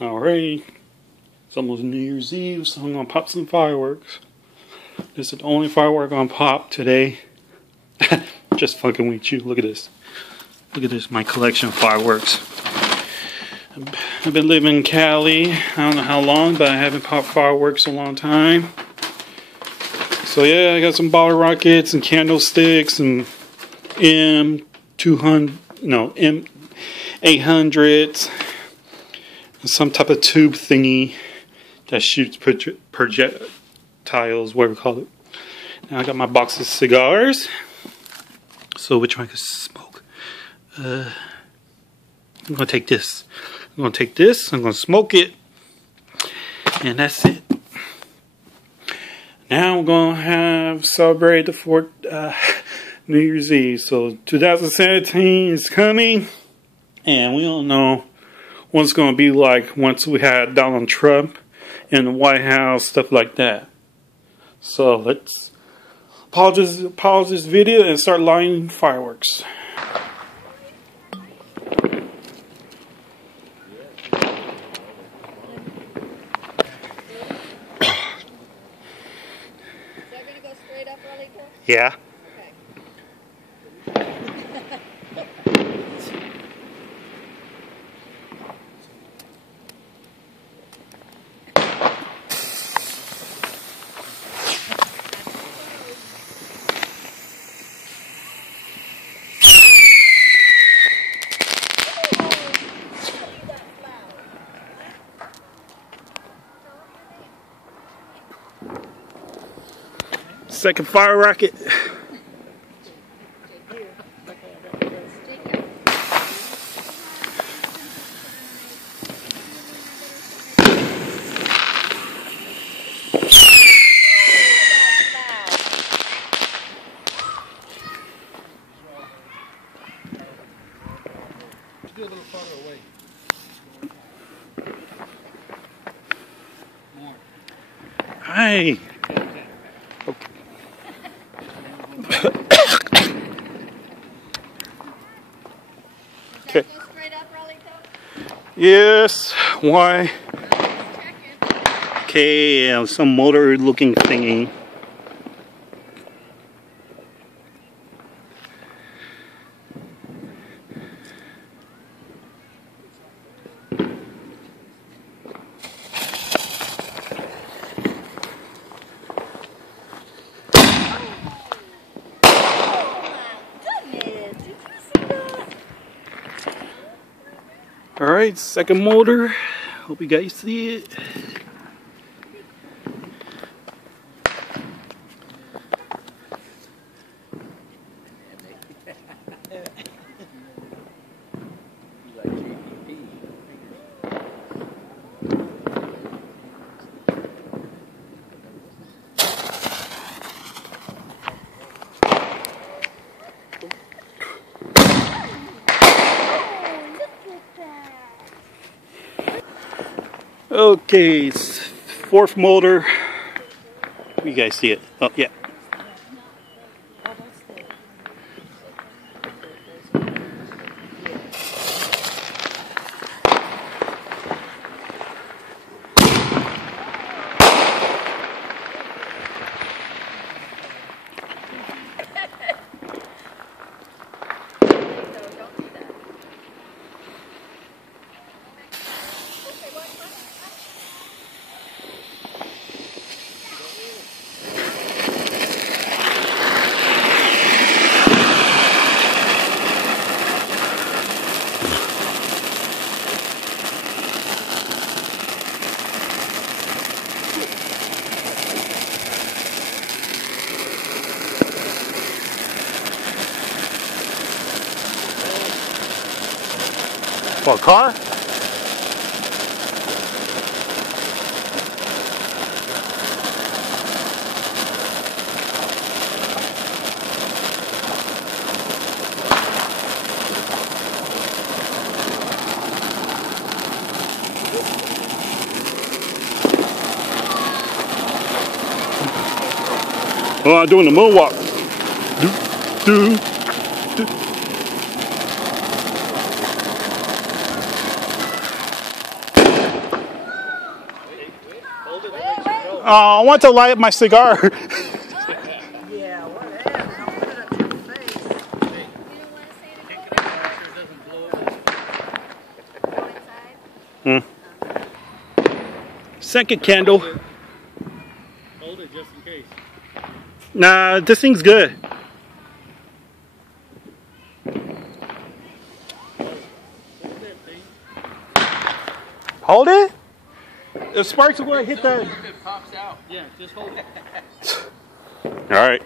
Alright, it's almost New Year's Eve, so I'm gonna pop some fireworks. This is the only firework I'm gonna pop today. Just fucking with you. Look at this. Look at this, my collection of fireworks. I've been living in Cali, I don't know how long, but I haven't popped fireworks in a long time. So yeah, I got some bottle rockets and candlesticks and M800s. Some type of tube thingy that shoots projectiles, whatever you call it. Now I got my box of cigars. So which one I can smoke? I'm gonna take this. I'm gonna take this. I'm gonna smoke it, and that's it. Now I'm gonna celebrate the 4th New Year's Eve. So 2017 is coming, and we don't know what it's going to be like once we had Donald Trump in the White House, stuff like that. So let's pause this video and start lighting fireworks. Yeah. Second fire rocket. Do a little farther away. More. Hi. Okay. Yes. Why? Okay. Some motor-looking thingy. Alright, second motor. Hope you guys see it. Okay, it's 4th motor. You guys see it? Oh, yeah. For a car? Oh, I'm doing the moonwalk. Do, do. I want to light my cigar. Yeah, whatever. Don't put it up your face. You don't want to say anything? Go inside. Second candle. Hold it just in case. Nah, this thing's good. Hold it? If sparks are going to hit that. If it pops out, yeah, just hold it. All right.